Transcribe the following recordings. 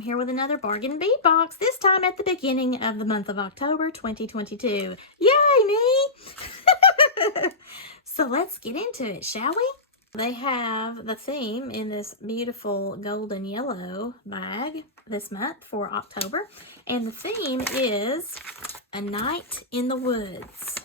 I'm here with another bargain bead box, this time at the beginning of the month of October 2022. Yay, me! So let's get into it, shall we? They have the theme in this beautiful golden yellow bag this month for October, and the theme is A Night in the Woods.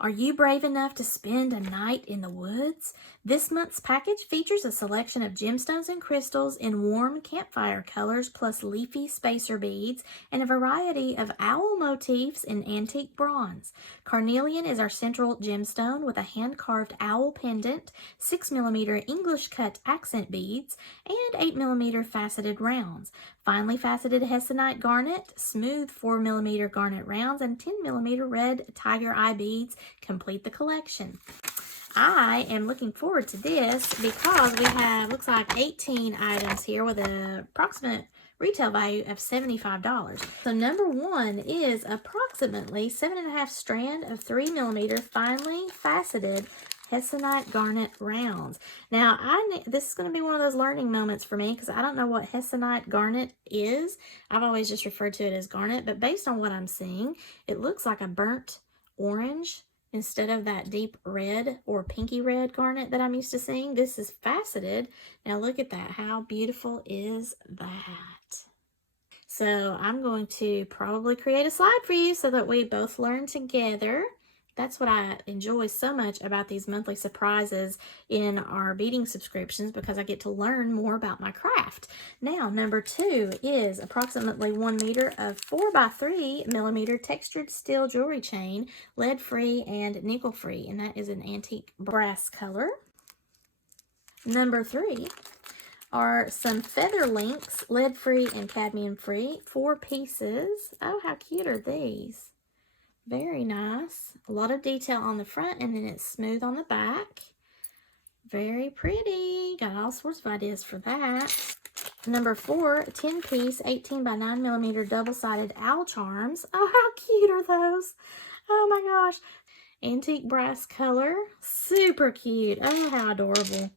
Are you brave enough to spend a night in the woods? This month's package features a selection of gemstones and crystals in warm campfire colors, plus leafy spacer beads, and a variety of owl motifs in antique bronze. Carnelian is our central gemstone with a hand-carved owl pendant, 6mm English cut accent beads, and 8mm faceted rounds. Finely faceted hessonite garnet, smooth 4mm garnet rounds, and 10mm red tiger eye beads complete the collection. I am looking forward to this because we have, looks like 18 items here with an approximate retail value of $75. So number one is approximately 7.5 strand of 3mm finely faceted hessonite garnet rounds. Now, this is going to be one of those learning moments for me because I don't know what hessonite garnet is. I've always just referred to it as garnet, but based on what I'm seeing, it looks like a burnt orange instead of that deep red or pinky red garnet that I'm used to seeing. This is faceted. Now look at that. How beautiful is that? So I'm going to probably create a slide for you so that we both learn together. That's what I enjoy so much about these monthly surprises in our beading subscriptions, because I get to learn more about my craft. Now, number two is approximately 1 meter of 4x3mm textured steel jewelry chain, lead-free and nickel-free, and that is an antique brass color. Number three are some feather links, lead-free and cadmium-free, 4 pieces. Oh, how cute are these? Very nice. A lot of detail on the front, and then it's smooth on the back. Very pretty. Got all sorts of ideas for that. Number four, 10-piece 18x9mm double-sided owl charms. Oh, how cute are those? Oh my gosh. Antique brass color. Super cute. Oh, how adorable.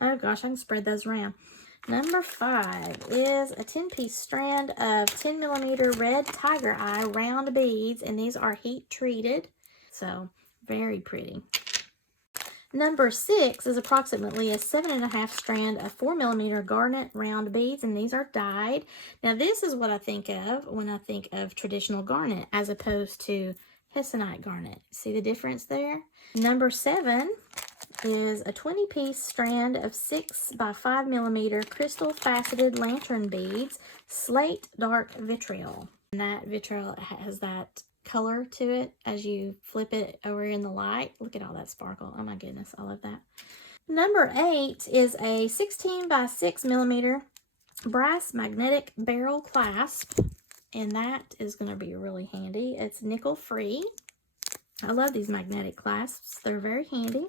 Oh gosh, I can spread those around. Number five is a 10-piece strand of 10mm red tiger eye round beads, and these are heat treated, so very pretty. Number six is approximately a 7.5 strand of 4mm garnet round beads, and these are dyed. Now this is what I think of when I think of traditional garnet as opposed to hessonite garnet. See the difference there? Number seven is a 20-piece strand of 6x5mm crystal faceted lantern beads, slate dark vitriol. And that vitriol has that color to it as you flip it over in the light. Look at all that sparkle. Oh my goodness, I love that. Number eight is a 16x6mm brass magnetic barrel clasp, and that is going to be really handy. It's nickel free. I love these magnetic clasps. They're very handy.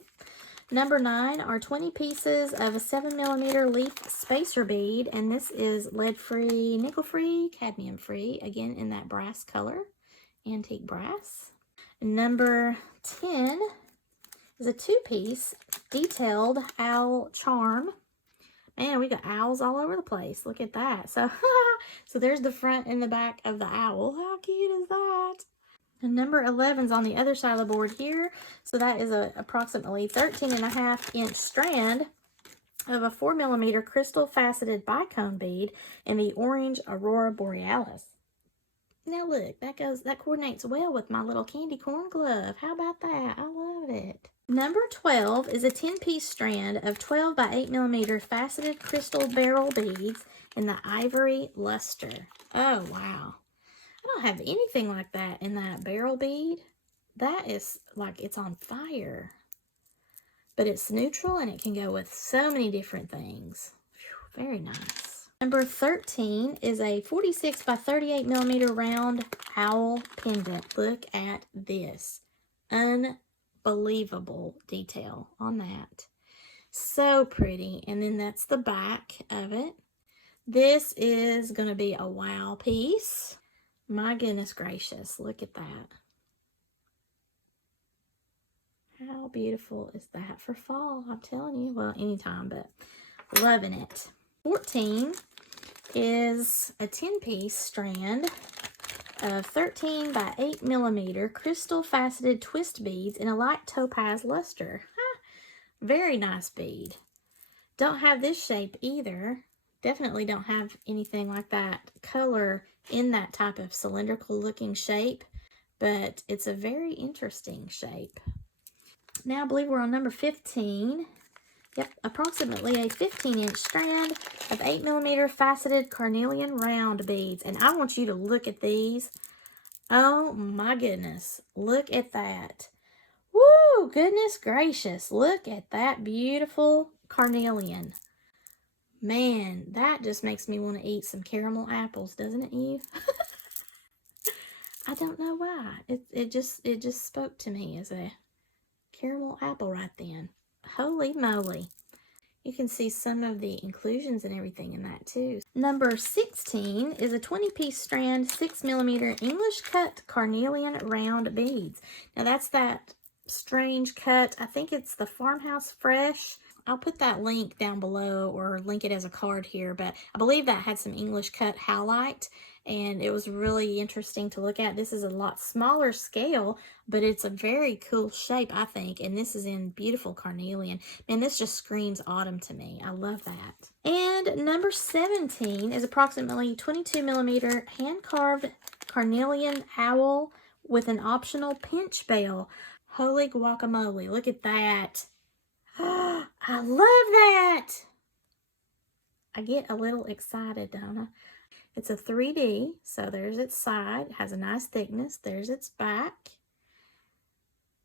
Number nine are 20 pieces of a 7mm leaf spacer bead, and this is lead-free, nickel-free, cadmium-free, again in that brass color, antique brass. Number 10 is a 2-piece detailed owl charm. Man, we got owls all over the place. Look at that. So there's the front and the back of the owl. How cute is that? And number 11 is on the other side of the board here. So that is a approximately 13.5-inch strand of a 4mm crystal faceted bicone bead in the orange Aurora Borealis. Now look, that coordinates well with my little candy corn glove. How about that? I love it. Number 12 is a 10-piece strand of 12x8mm faceted crystal barrel beads in the ivory luster. Oh, wow. I don't have anything like that in that barrel bead. That is like it's on fire. But it's neutral and it can go with so many different things. Whew, very nice. Number 13 is a 46x38mm round owl pendant. Look at this. Unbelievable detail on that. So pretty. And then that's the back of it. This is going to be a wow piece. My goodness gracious, look at that. How beautiful is that for fall? I'm telling you, well, anytime, but loving it. 14 is a 10-piece strand of 13 by 8 millimeter crystal faceted twist beads in a light topaz luster. Very nice bead. Don't have this shape either. Definitely don't have anything like that color in that type of cylindrical looking shape, but it's a very interesting shape. Now I believe we're on number 15. Yep, approximately a 15-inch strand of 8 millimeter faceted carnelian round beads. And I want you to look at these. Oh my goodness, look at that. Woo, goodness gracious, look at that beautiful carnelian. Man, that just makes me want to eat some caramel apples, doesn't it, you? I don't know why. It just spoke to me as a caramel apple right then. Holy moly. You can see some of the inclusions and everything in that too. Number 16 is a 20-piece strand, 6 millimeter English cut carnelian round beads. Now that's that strange cut. I think it's the Farmhouse Fresh. I'll put that link down below or link it as a card here, but I believe that had some English cut howlite, and it was really interesting to look at. This is a lot smaller scale, but it's a very cool shape, I think, and this is in beautiful carnelian. Man, this just screams autumn to me. I love that. And number 17 is approximately 22 millimeter hand-carved carnelian owl with an optional pinch bell. Holy guacamole, look at that. I love that. I get a little excited, don't I? It's a 3D, so there's its side. It has a nice thickness. There's its back.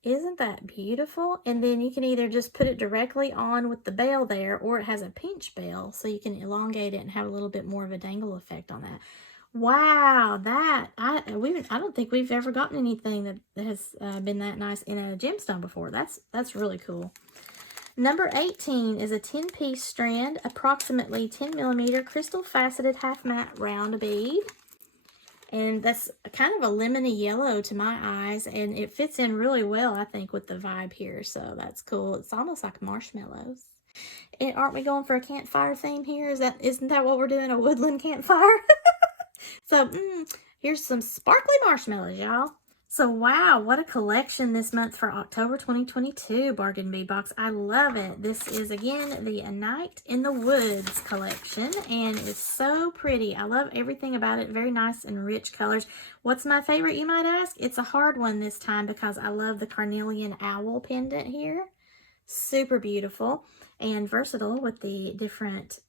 Isn't that beautiful? And then you can either just put it directly on with the bell there, or it has a pinch bell, so you can elongate it and have a little bit more of a dangle effect on that. Wow, that I don't think we've ever gotten anything that has been that nice in a gemstone before. That's really cool. Number 18 is a 10-piece strand, approximately 10 millimeter crystal faceted half matte round bead. And that's kind of a lemony yellow to my eyes, and it fits in really well, I think, with the vibe here. So that's cool. It's almost like marshmallows. And aren't we going for a campfire theme here? Isn't that what we're doing? A woodland campfire? So here's some sparkly marshmallows, y'all. So wow, what a collection this month for October 2022 Bargain Bead Box. I love it. This is, again, the A Night in the Woods collection, and it's so pretty. I love everything about it. Very nice and rich colors. What's my favorite, you might ask? It's a hard one this time because I love the carnelian owl pendant here. Super beautiful and versatile with the different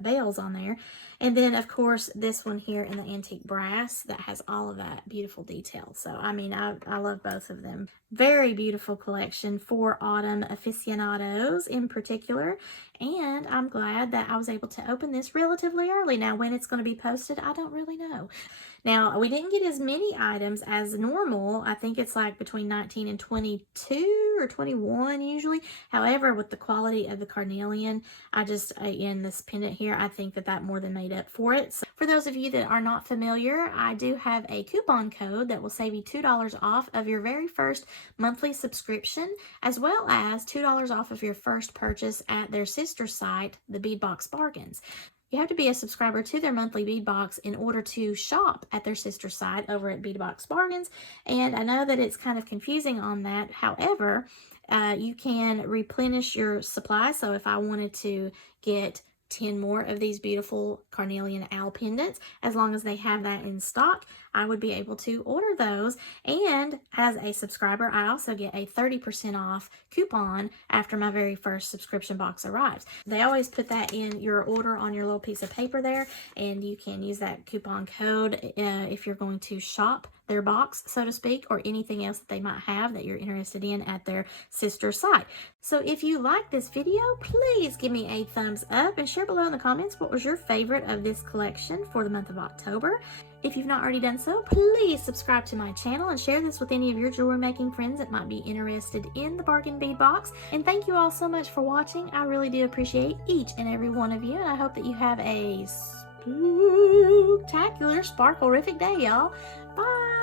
bells on there. And then, of course, this one here in the antique brass that has all of that beautiful detail. So, I mean, I love both of them. Very beautiful collection for autumn aficionados in particular. And I'm glad that I was able to open this relatively early. Now, when it's going to be posted, I don't really know. Now, we didn't get as many items as normal. I think it's like between 19 and 22 or 21 usually. However, with the quality of the carnelian, in this pendant here, I think that more than made up for it. So for those of you that are not familiar, I do have a coupon code that will save you $2 off of your very first monthly subscription, as well as $2 off of your first purchase at their sister site, the Bead Box Bargains. You have to be a subscriber to their monthly bead box in order to shop at their sister site over at Bead Box Bargains. And I know that it's kind of confusing on that. However, you can replenish your supply. So if I wanted to get 10 more of these beautiful carnelian owl pendants, as long as they have that in stock, I would be able to order those. And as a subscriber, I also get a 30% off coupon after my very first subscription box arrives. They always put that in your order on your little piece of paper there, and you can use that coupon code if you're going to shop their box, so to speak, or anything else that they might have that you're interested in at their sister site. So if you like this video, please give me a thumbs up and share below in the comments what was your favorite of this collection for the month of October. If you've not already done so, please subscribe to my channel and share this with any of your jewelry making friends that might be interested in the Bargain Bead Box. And thank you all so much for watching. I really do appreciate each and every one of you, and I hope that you have a spooktacular, sparkle-rific day, y'all. Bye!